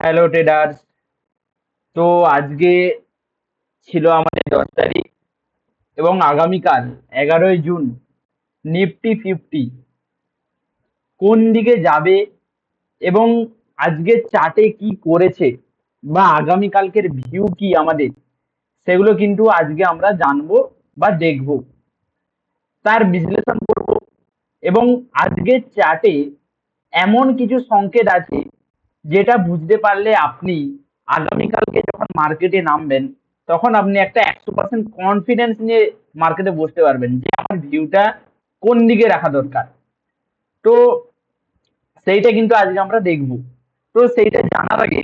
Hello traders তো আজকে ছিল আমাদের দশ তারিখ এবং আগামীকাল এগারোই জুন নিফটি ফিফটি কোন দিকে যাবে এবং আজকের চার্টে কি করেছে বা আগামীকালকের ভিউ কি আমাদের সেগুলো কিন্তু আজকে আমরা জানব বা দেখব। তার বিশ্লেষণ করব এবং আজকের চার্টে এমন কিছু সংকেত আছে যেটা বুঝতে পারলে আপনি আগামীকালকে যখন মার্কেটে নামবেন, তখন আপনি একটা একশো পার্সেন্ট কনফিডেন্স নিয়ে মার্কেটে বসতে পারবেন যে আমার ভিউটা কোন দিকে রাখা দরকার। তো সেইটা কিন্তু আজকে আমরা দেখব। তো সেইটা জানার আগে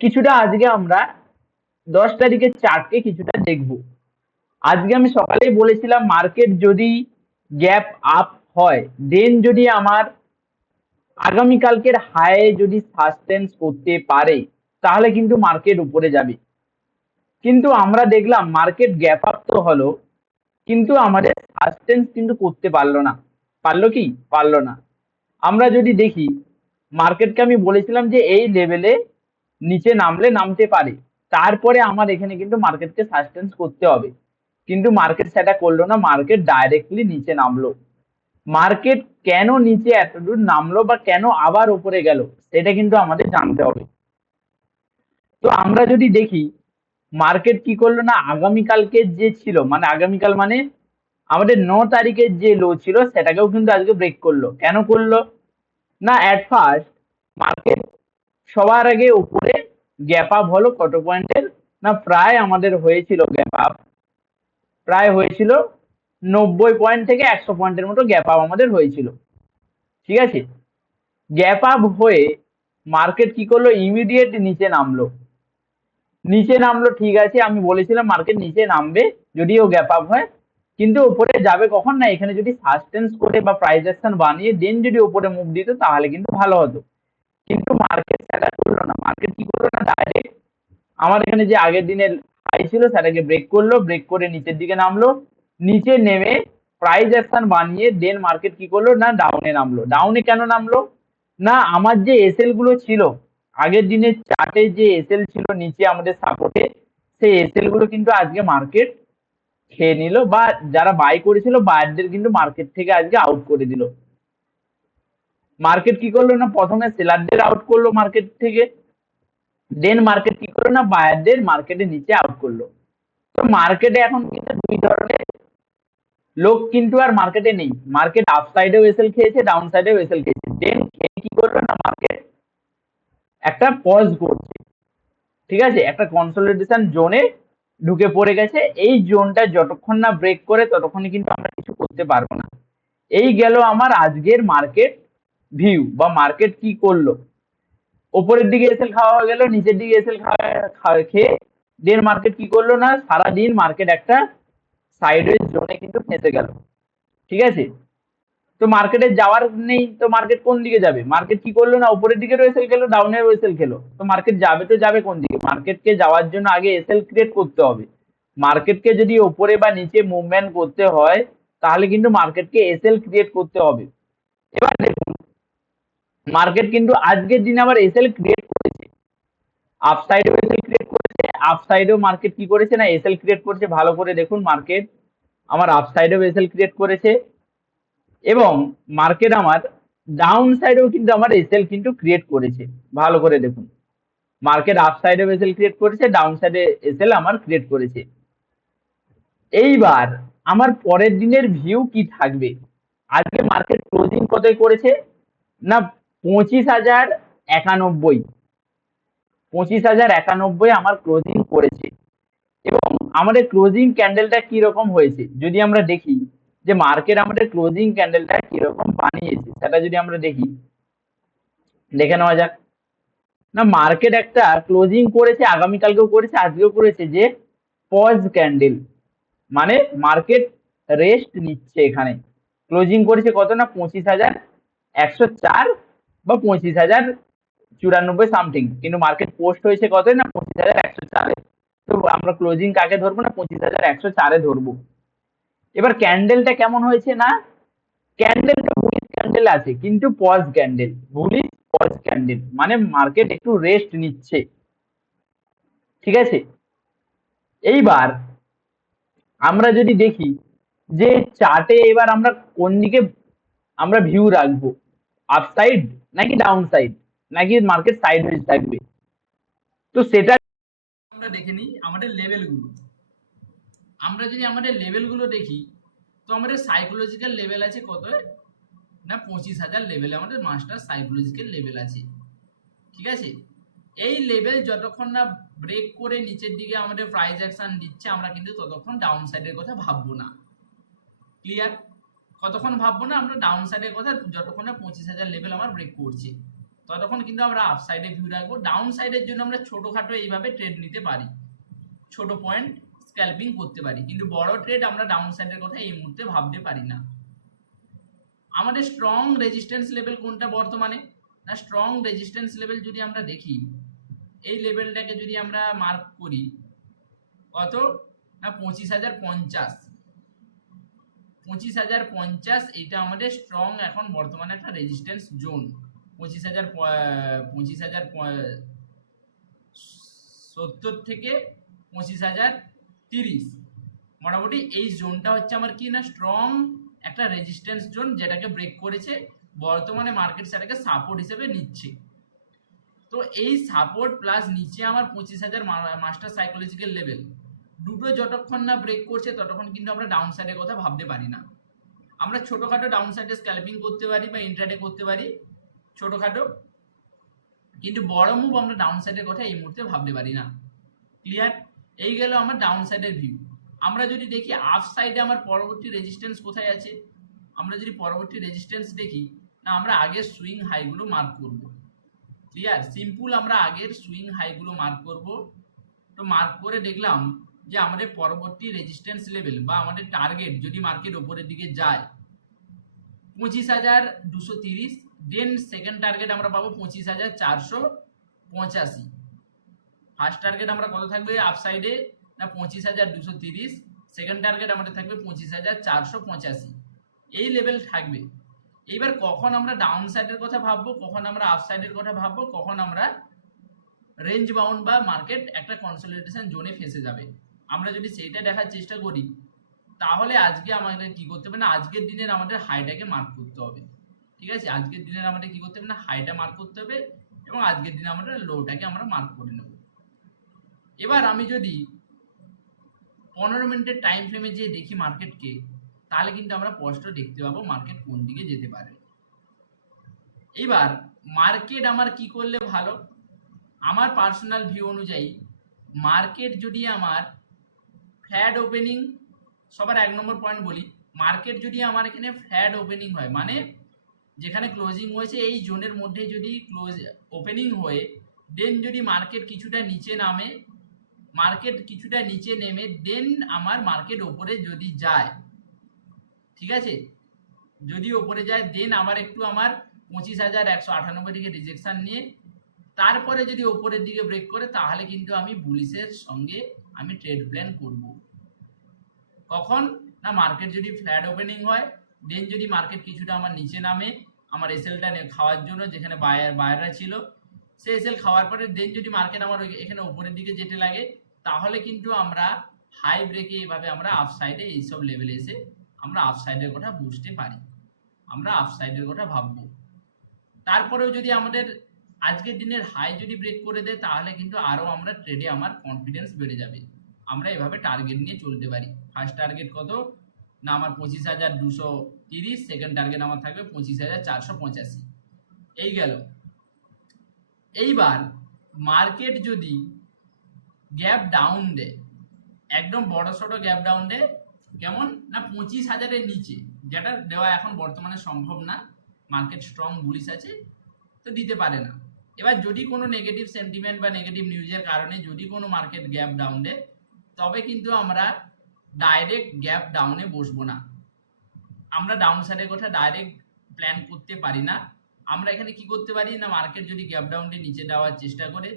কিছুটা আজকে আমরা দশ তারিখের চার্টকে কিছুটা দেখব। আজকে আমি সকালেই বলেছিলাম মার্কেট যদি গ্যাপ আপ হয় দেন যদি আমার আগামীকালকের হাই যদি সাসটেন্স করতে পারে, তাহলে কিন্তু মার্কেট উপরে যাবে। কিন্তু আমরা দেখলাম মার্কেট গ্যাপ আপ তো হলো, কিন্তু আমাদের সাসটেন্স কিন্তু করতে পারল না। পারল কি? পারল না। আমরা যদি দেখি মার্কেটকে আমি বলেছিলাম যে এই লেভেলে নিচে নামলে নামতে পারে। তারপরে আমার এখানে কিন্তু মার্কেটকে সাসটেন্স করতে হবে। কিন্তু মার্কেট সেটা করল না মার্কেট ডাইরেক্টলি নিচে নামলো। মার্কেট কেন নিচে এতদূর নামলো বা কেন আবার উপরে গেল, সেটা কিন্তু আমাদের জানতে হবে। তো আমরা যদি দেখি, মার্কেট কি করল না, আগামীকালকে যে ছিল মানে আগামীকাল মানে আমাদের ন তারিখের যে লো ছিল, সেটাকেও কিন্তু আজকে ব্রেক করল। কেন করল? না অ্যাট ফার্স্ট মার্কেট সবার আগে উপরে গ্যাপ আপ হলো কত পয়েন্টের না, প্রায় আমাদের হয়েছিল গ্যাপ আপ প্রায় হয়েছিল নব্বই পয়েন্ট থেকে একশো পয়েন্টের মতো গ্যাপ আপ আমাদের হয়েছিল। ঠিক আছে? গ্যাপ আপ হয়ে মার্কেট কি করল? ইমিডিয়েট নিচে নামলো। নিচে নামলো, ঠিক আছে, আমি বলেছিলাম মার্কেট নিচে নামবে, যদিও গ্যাপ আপ হয়। কিন্তু উপরে যাবে কখন না? এখানে যদি সাসটেন্স করে বা প্রাইস অ্যাকশন বানিয়ে দেন যদি উপরে মুভ দিত, তাহলে কিন্তু ভালো হতো। কিন্তু মার্কেট সেটা করল না। মার্কেট কি করল না? ডাইরেক্ট আমার এখানে যে আগের দিনের হাই ছিল, সেটাকে ব্রেক করল। ব্রেক করে নিচের দিকে নামলো। নিচে নেমে প্রাইস অ্যাকশন বানিয়ে দেন মার্কেট কি করল? না ডাউনে নামলো। ডাউনে কেন নামলো? না, আমার যে এসএলগুলো ছিল, আগের দিনের চার্টে যে এসএল ছিল নিচে আমাদের সাপোর্টে সেই এসএলগুলো কিন্তু আজকে মার্কেট খেয়ে নিল বা যারা বাই করেছিল বায়ারদের কিন্তু মার্কেট থেকে আজকে আউট করে দিল। মার্কেট কি করল না, প্রথমে সেলারদের আউট করল মার্কেট থেকে দেন মার্কেট কি করল না বায়ারদের মার্কেটের নিচে আউট করল। তো মার্কেটে এখন কিন্তু দুই ধরনের লোক কিন্তু আর মার্কেটে নেই। মার্কেট আপ সাইডেও এসএল খেয়েছে ডাউন সাইডেও এসএল খেয়েছে। দেন কি করল না মার্কেট একটা পজ করছে। ঠিক আছে? একটা কনসোলিডেশন জোনে ঢুকে পড়ে গেছে। এই জোনটা যতক্ষণ না ব্রেক করে, ততক্ষণই কিন্তু আমরা কিছু করতে পারব না। এই গেল আমার আজকের মার্কেট ভিউ বা মার্কেট কি করল? ওপরের দিকে এসএল খাওয়া গেল, নিচের দিকে এসএল খাওয়া খেয়ে দেন মার্কেট কি করল না? সারাদিন মার্কেট একটা সাইডওয়েজ জোনে কিন্তু ফেঁসে গেল। ঠিক আছে? তো মার্কেটে যাওয়ার নেই, তো মার্কেট কোন দিকে যাবে? মার্কেট কি করল না? উপরের দিকে এসএল খেলো ডাউনের এসএল খেলো। তো মার্কেট যাবে তো যাবে কোন দিকে? মার্কেটকে যাওয়ার জন্য আগে এসএল ক্রিয়েট করতে হবে। মার্কেটকে যদি ওপরে বা নিচে মুভমেন্ট করতে হয়, তাহলে কিন্তু মার্কেটকে এসএল ক্রিয়েট করতে হবে। এবার দেখুন মার্কেট কিন্তু আজকের দিনে আবার এসএল ক্রিয়েট করেছে। আপসাইডেও এসএল আপসাইডেও মার্কেট কি করেছে না এসএল ক্রিয়েট করেছে, ভালো করে দেখুন মার্কেট আমার আপসাইডেও এসএল ক্রিয়েট করেছে। এবং মার্কেট আমার ডাউন সাইডেও কিন্তু আমার এসএল কিন্তু ক্রিয়েট করেছে। ভালো করে দেখুন। মার্কেট আপ সাইডেও এসএল ক্রিয়েট করেছে ডাউন সাইডে এসএল আমার ক্রিয়েট করেছে। এইবার আমার পরের দিনের ভিউ কি থাকবে? আজকে মার্কেট ক্লোজিং কতই করেছে? না, পঁচিশ হাজার একানব্বই। পঁচিশ হাজার একানব্বই আমার ক্লোজিং করেছে এবং আমাদের ক্লোজিং ক্যান্ডেলটা কীরকম হয়েছে? যদি আমরা দেখি যে মার্কেট আমাদের ক্লোজিং ক্যান্ডেলটা কীরকম বানিয়েছে, সেটা যদি আমরা দেখি, দেখে নেওয়া যাক। না মার্কেট একটা ক্লোজিং করেছে, আগামীকালকেও করেছে, আজকেও করেছে যে পজ ক্যান্ডেল মানে মার্কেট রেস্ট নিচ্ছে এখানে। ক্লোজিং করেছে কত না? পঁচিশ হাজার একশো চার বা পঁচিশ হাজার চুরানব্বই সামথিং কিন্তু মার্কেট পোস্ট হয়েছে কত? না, পঁচিশ হাজার একশো চারে। তো আমরা ক্লোজিং কাকে ধরবো? না, পঁচিশ হাজার একশো চারে ধরবো। এবার ক্যান্ডেলটা কেমন হয়েছে না? ক্যান্ডেলটা বুলিশ ক্যান্ডেল আছে, কিন্তু pause candle bullish pause candle মানে মার্কেট একটু রেস্ট নিচ্ছে। ঠিক আছে? এইবার আমরা যদি দেখি যে চার্টে এবার আমরা কোন দিকে আমরা ভিউ রাখব? আপসাইড নাকি ডাউন সাইড নাকি মার্কেট সাইড থাকবে? তো সেটা আমরা দেখে নিই আমাদের লেভেলগুলো আমরা যদি আমাদের লেভেলগুলো দেখি, তো আমাদের সাইকোলজিক্যাল লেভেল আছে কত? না পঁচিশ হাজার লেভেলে আমাদের মাস্টার সাইকোলজিক্যাল লেভেল আছে। ঠিক আছে? এই লেভেল যতক্ষণ না ব্রেক করে নিচের দিকে আমাদের প্রাইজ অ্যাকশন দিচ্ছে, আমরা কিন্তু ততক্ষণ ডাউন সাইডের কথা ভাববো না। ক্লিয়ার কতক্ষণ ভাববো না আমরা ডাউন সাইডের কথা? যতক্ষণ না পঁচিশ হাজার লেভেল আমার ব্রেক করছে। ততক্ষণ কিন্তু আমরা আপ সাইডে ভিউ রাখব ডাউন সাইডের জন্য আমরা ছোটোখাটো এইভাবে ট্রেড নিতে পারি। ছোট পয়েন্ট স্ক্যালপিং করতে পারি। কিন্তু বড় ট্রেড আমরা ডাউন সাইডের কথা এই মুহূর্তে ভাবতে পারি না। আমাদের স্ট্রং রেজিস্ট্যান্স লেভেল কোনটা বর্তমানে? না স্ট্রং রেজিস্ট্যান্স লেভেল যদি আমরা দেখি, এই লেভেলটাকে যদি আমরা মার্ক করি, কত? না, পঁচিশ হাজার পঞ্চাশ। পঁচিশ হাজার পঞ্চাশ এটা আমাদের স্ট্রং এখন বর্তমানে একটা রেজিস্ট্যান্স জোন পঁচিশ হাজার পঁচিশ হাজার সত্তর থেকে পঁচিশ হাজার তিরিশ। মোটামুটি এই জোনটা হচ্ছে আমার কি না স্ট্রং একটা রেজিস্ট্যান্স জোন যেটাকে ব্রেক করেছে, বর্তমানে মার্কেট সেটাকে সাপোর্ট হিসেবে নিচ্ছে। তো এই সাপোর্ট প্লাস নিচে আমার পঁচিশ হাজার মাস্টার সাইকোলজিক্যাল লেভেল দুটো যতক্ষণ না ব্রেক করছে, ততক্ষণ কিন্তু আমরা ডাউন সাইডের কথা ভাবতে পারি না। আমরা ছোটোখাটো ডাউন সাইডে স্ক্যালপিং করতে পারি বা ইন্ট্রাডে করতে পারি। ছোটোখাটো। কিন্তু বড় মুভ আমরা ডাউন সাইডের কথা এই মুহূর্তে ভাবতে পারি না। ক্লিয়ার এই গেল আমার ডাউন সাইডের ভিউ আমরা যদি দেখি আপ সাইডে আমার পরবর্তী রেজিস্ট্যান্স কোথায় আছে? আমরা যদি পরবর্তী রেজিস্ট্যান্স দেখি, না, আমরা আগের সুইং হাইগুলো মার্ক করব। ক্লিয়ার সিম্পল আমরা আগের সুইং হাইগুলো মার্ক করব। তো মার্ক করে দেখলাম যে আমাদের পরবর্তী রেজিস্ট্যান্স লেভেল বা আমাদের টার্গেট যদি মার্কেট ওপরের দিকে যায়, পঁচিশ হাজার দুশো তিরিশ দেন সেকেন্ড টার্গেট আমরা পাবো পঁচিশ হাজার চারশো পঁচাশি। ফার্স্ট টার্গেট আমরা কত থাকবে? আপ সাইডে না পঁচিশ হাজার দুশো তিরিশ। সেকেন্ড টার্গেট আমাদের থাকবে পঁচিশ হাজার চারশো পঁচাশি। এই লেভেল থাকবে। এইবার কখন আমরা ডাউন সাইডের কথা ভাববো, কখন আমরা আপ সাইডের কথা ভাববো, কখন আমরা রেঞ্জ বাউন্ড বা মার্কেট একটা কনসলিডেশন জোনে ফেসে যাবে। আমরা যদি সেইটা দেখার চেষ্টা করি, তাহলে আজকে আমাদের কি করতে হবে না? আজকের দিনের আমাদের হাইটাকে মার্ক করতে হবে। ঠিক আছে? আজকের দিনের আমাদের কি করতে হবে না? হাইটা মার্ক করতে হবে এবং আজকের দিনে আমরা লোটাকে আমরা মার্ক করে নেব। এবার আমি যদি পনেরো মিনিটের টাইম ফ্রেমে যে দেখি মার্কেটকে তাহলে কিন্তু আমরা স্পষ্ট দেখতে পাবো মার্কেট কোন দিকে যেতে পারে। এবার মার্কেট আমার কি করলে ভালো? আমার পার্সোনাল ভিউ অনুযায়ী মার্কেট যদি আমার ফ্ল্যাট ওপেনিং সবার এক নম্বর পয়েন্ট বলি মার্কেট যদি আমার এখানে ফ্ল্যাট ওপেনিং হয় মানে যেখানে ক্লোজিং হয়েছে, এই জোনের মধ্যে যদি ক্লোজ ওপেনিং হয়ে দেন যদি মার্কেট কিছুটা নিচে নামে মার্কেট কিছুটা নিচে নেমে দেন আমার মার্কেট ওপরে যদি যায়, ঠিক আছে? যদি ওপরে যায় দেন আমার একটু আমার পঁচিশ হাজার একশো আটানব্বই থেকে রিজেকশন নিয়ে, তারপরে যদি ওপরের দিকে ব্রেক করে, তাহলে কিন্তু আমি বুলিশের সঙ্গে আমি ট্রেড প্ল্যান করব। কখন? না মার্কেট যদি ফ্ল্যাট ওপেনিং হয় দেন যদি মার্কেট কিছুটা আমার নিচে নামে আমার এসএলটা খাওয়ার জন্য যেখানে বায়ার বায়াররা ছিল, সে এসএল খাওয়ার পরে দেন যদি মার্কেট আমার এখানে উপরের দিকে যেতে লাগে, তাহলে কিন্তু আমরা হাই ব্রেকে এভাবে আমরা আপ সাইডে এইসব লেভেলে এসে আমরা আপ সাইডের কথা বুঝতে পারি। আমরা আপ সাইডের কথা ভাববো। তারপরেও যদি আমাদের আজকের দিনের হাই যদি ব্রেক করে দেয়, তাহলে কিন্তু আরও আমরা ট্রেডে আমার কনফিডেন্স বেড়ে যাবে। আমরা এভাবে টার্গেট নিয়ে চলতে পারি। ফার্স্ট টার্গেট কত? না আমার পঁচিশ হাজার দুশো তিরিশ সেকেন্ড টার্গেট আমার থাকবে পঁচিশ হাজার চারশো পঁচাশি। এই গেল। এইবার মার্কেট যদি গ্যাপ ডাউন দেয়, একদম বড় সড়ো গ্যাপ ডাউন দেয়, কেমন? না পঁচিশ হাজারের নিচে, যেটা দেওয়া এখন বর্তমানে সম্ভব না মার্কেট স্ট্রং বুলিশ আছে, তো দিতে পারে না। এবার যদি কোনো নেগেটিভ সেন্টিমেন্ট বা নেগেটিভ নিউজের কারণে যদি কোনো মার্কেট গ্যাপ ডাউন দেয়, তবে কিন্তু আমরা ডাইরেক্ট গ্যাপ ডাউনে বসবো না। আমরা ডাউন সাইডের কথা ডাইরেক্ট প্ল্যান করতে পারি না। আমরা এখানে কি করতে পারি না মার্কেট যদি গ্যাপ ডাউনটি নিচে দেওয়ার চেষ্টা করে,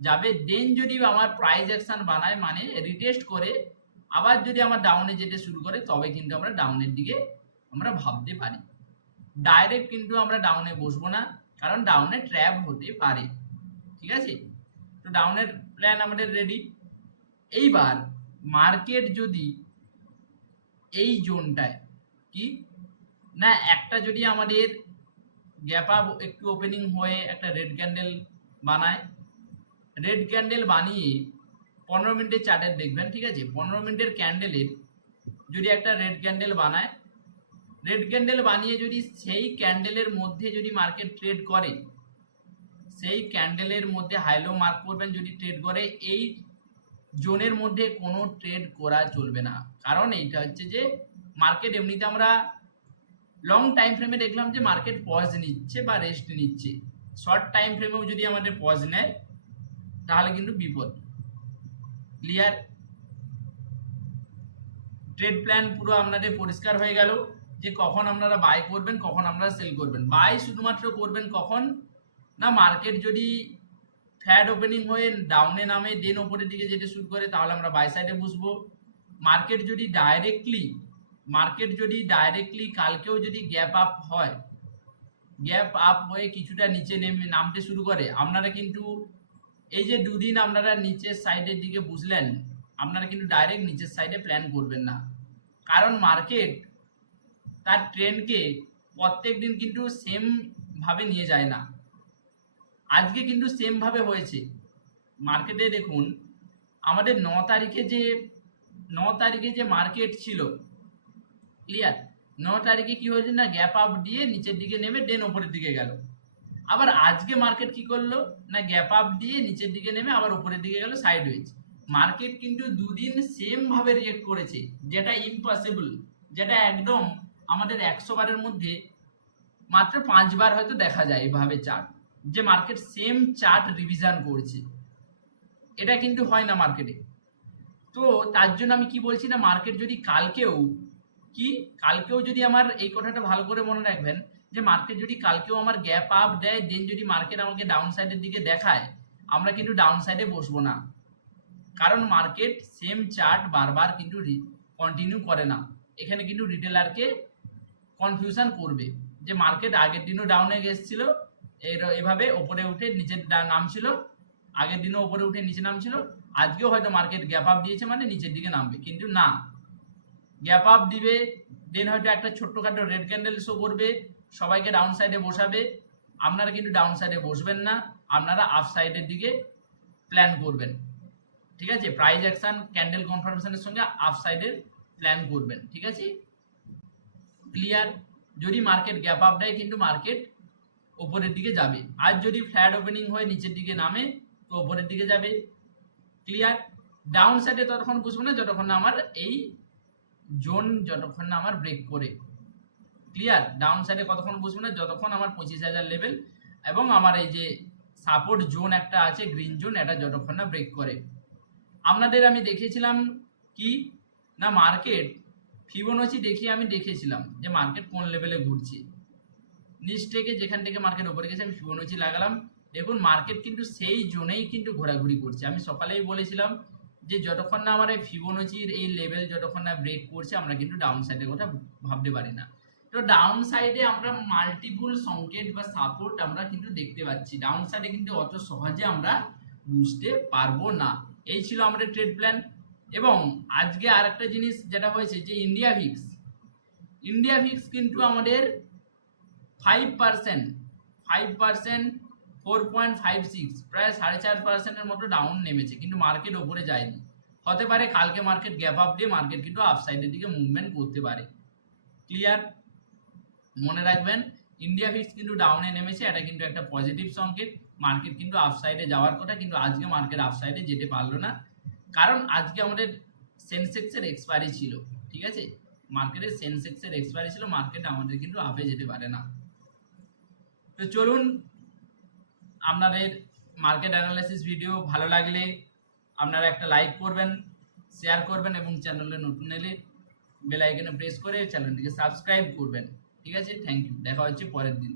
যাবে দেন যদি আমার প্রাইস অ্যাকশন বানায় মানে রিটেস্ট করে, আবার যদি আমার ডাউনে যেতে শুরু করে, তবে কিন্তু আমরা ডাউনের দিকে আমরা ভাবতে পারি। ডাইরেক্ট কিন্তু আমরা ডাউনে বসবো না, কারণ ডাউনে ট্র্যাপ হতে পারে। ঠিক আছে? তো ডাউনের প্ল্যান আমাদের রেডি এইবার মার্কেট যদি এই জোনটায়, কি? না, একটা যদি আমাদের গ্যাপ আপ একটু ওপেনিং হয়ে একটা রেড ক্যান্ডেল বানায় রেড ক্যান্ডেল বানিয়ে পনেরো মিনিটের চার্টের দেখবেন, ঠিক আছে? পনেরো মিনিটের ক্যান্ডেলের যদি একটা রেড ক্যান্ডেল বানায় রেড ক্যান্ডেল বানিয়ে যদি সেই ক্যান্ডেলের মধ্যে যদি মার্কেট ট্রেড করে, সেই ক্যান্ডেলের মধ্যে হাইলো মার্ক করবেন যদি ট্রেড করে, এই জোনের মধ্যে কোনো ট্রেড করা চলবে না। কারণ এইটা হচ্ছে যে মার্কেট এমনিতে আমরা লং টাইম ফ্রেমে দেখলাম যে মার্কেট পজ নিচ্ছে বা রেস্ট নিচ্ছে। শর্ট টাইম ফ্রেমেও যদি আমাদের পজ নেয়, তাহলে কিন্তু বিপদ। ক্লিয়ার ট্রেড প্ল্যান পুরো আপনাদের পরিষ্কার হয়ে গেল যে কখন আপনারা বাই করবেন, কখন আপনারা সেল করবেন। বাই শুধুমাত্র করবেন কখন? না মার্কেট যদি ফ্যাট ওপেনিং হয়ে ডাউনে নামে দেন ওপরের দিকে যেতে শুরু করে, তাহলে আমরা বাই সাইডে বসবো। মার্কেট যদি ডাইরেক্টলি মার্কেট যদি ডাইরেক্টলি কালকেও যদি গ্যাপ আপ হয় গ্যাপ আপ হয়ে কিছুটা নিচে নেমে, নামতে শুরু করে, আপনারা কিন্তু এই যে দুদিন আপনারা নিচের সাইডের দিকে বুঝলেন, আপনারা কিন্তু ডাইরেক্ট নিচের সাইডে প্ল্যান করবেন না। কারণ মার্কেট তার ট্রেন্ডকে প্রত্যেক দিন কিন্তু সেম ভাবে নিয়ে যায় না। আজকে কিন্তু সেম ভাবে হয়েছে। মার্কেটে দেখুন, আমাদের ন তারিখে যে, ন তারিখে যে মার্কেট ছিল ক্লিয়ার ন তারিখে কি হয়েছে না গ্যাপ আপ দিয়ে নিচের দিকে নেমে দেন ওপরের দিকে গেল। আবার আজকে মার্কেট কি করল? না গ্যাপ আপ দিয়ে নিচের দিকে নেমে আবার উপরের দিকে গেল সাইড হয়েছে মার্কেট কিন্তু দুদিন সেম ভাবে রিয়েক্ট করেছে, যেটা ইম্পসিবল যেটা একদম আমাদের একশো বারের মধ্যে মাত্র পাঁচবার হয়তো দেখা যায় এভাবে চার্ট যে মার্কেট সেম চার্ট রিভিশন করছে। এটা কিন্তু হয় না মার্কেটে তো তার জন্য আমি কি বলছি না মার্কেট যদি কালকেও, কি? কালকেও যদি আমার এই কথাটা ভালো করে মনে রাখবেন, যে মার্কেট যদি কালকেও আমার গ্যাপ আপ দেয় দেন যদি মার্কেট আমাকে ডাউন সাইডের দিকে দেখায়, আমরা কিন্তু ডাউন সাইডে বসবো না। কারণ মার্কেট সেম চার্ট বারবার কিন্তু কন্টিনিউ করে না। এখানে কিন্তু রিটেলারকে কনফিউশন করবে, যে মার্কেট আগের দিনও ডাউনে গেছিল এভাবে ওপরে উঠে নিচে ডা- নামছিল আগের দিনও ওপরে উঠে নিচে নামছিল আজকেও হয়তো মার্কেট গ্যাপ আপ দিয়েছে মানে নিচের দিকে নামবে। কিন্তু না। গ্যাপ আপ দিবে দেন হয়তো একটা ছোট্টখাটো রেড ক্যান্ডেল শো করবে, সবাইকে ডাউন সাইডে বসাবে। আপনারা কিন্তু ডাউন সাইডে বসবেন না। আপনারা আপ সাইডের দিকে প্ল্যান করবেন। ঠিক আছে? প্রাইজ অ্যাকশন ক্যান্ডেল কনফার্মেশনের সঙ্গে আপ সাইডের প্ল্যান করবেন। ঠিক আছে? ক্লিয়ার যদি মার্কেট গ্যাপ আপ দেয়, কিন্তু মার্কেট ওপরের দিকে যাবে। আর যদি ফ্ল্যাট ওপেনিং হয়ে, নিচের দিকে নামে, তো ওপরের দিকে যাবে। ক্লিয়ার ডাউন সাইডে ততক্ষণ বুঝব না, যতক্ষণ না আমার এই জোন যতক্ষণ না আমার ব্রেক করে। ক্লিয়ার ডাউন সাইডে কতক্ষণ বুঝব না, যতক্ষণ আমার পঁচিশ হাজার লেভেল এবং আমার এই যে সাপোর্ট জোন একটা আছে গ্রিন জোন এটা যতক্ষণ না ব্রেক করে। আপনাদের আমি দেখেছিলাম কি? না মার্কেট ফিবোনাচি দেখিয়ে আমি দেখেছিলাম যে মার্কেট কোন লেভেলে ঘুরছে। নিচ থেকে যেখান থেকে মার্কেট উপরে গেছে, আমি ফিবোনাচি লাগালাম। দেখুন মার্কেট কিন্তু সেই জোনেই কিন্তু ঘোরাঘুরি করছে। আমি সকালেই বলেছিলাম যে, যতক্ষণ না আমার এই ফিবোনাচির এই লেভেল যতক্ষণ না ব্রেক করছে, আমরা কিন্তু ডাউন সাইডের কথা ভাবতে পারি না। তো ডাউন সাইডে আমরা মাল্টিপুল সংকেত বা সাপোর্ট আমরা কিন্তু দেখতে পাচ্ছি। ডাউন সাইডে কিন্তু অত সহজে আমরা বুঝতে পারব না। এই ছিল আমাদের ট্রেড প্ল্যান এবং আজকে আর একটা জিনিস যেটা হয়েছে, যে ইন্ডিয়া ভিক্স ইন্ডিয়া ভিক্স কিন্তু আমাদের five percent five percent four point five six প্রায় সাড়ে চার পার্সেন্টের মতো ডাউন নেমেছে, কিন্তু মার্কেট ওপরে যায়নি। হতে পারে কালকে মার্কেট গ্যাপ আপ দিয়ে মার্কেট কিন্তু আপসাইডের দিকে মুভমেন্ট করতে পারে। ক্লিয়ার মনে রাখবেন ইন্ডিয়া ফিক্স কিন্তু ডাউনে নেমেছে, এটা কিন্তু একটা পজিটিভ সংকেত। মার্কেট কিন্তু আপসাইডে যাওয়ার কথা, কিন্তু আজকে মার্কেট আপসাইডে যেতে পারল না। কারণ আজকে আমাদের সেন্সেক্সের এক্সপায়ারি ছিল, ঠিক আছে? মার্কেটের সেন্সেক্সের এক্সপায়ারি ছিল মার্কেট আমাদের কিন্তু আপে যেতে পারে না। তো চলুন, আপনাদের মার্কেট অ্যানালাইসিস ভিডিও ভালো লাগলে আপনারা একটা লাইক করবেন শেয়ার করবেন এবং চ্যানেলে নতুন এলে বেল আইকনে প্রেস করে চ্যানেলটিকে সাবস্ক্রাইব করবেন। ঠিক আছে? থ্যাংক ইউ দেখা হচ্ছে পরের দিন।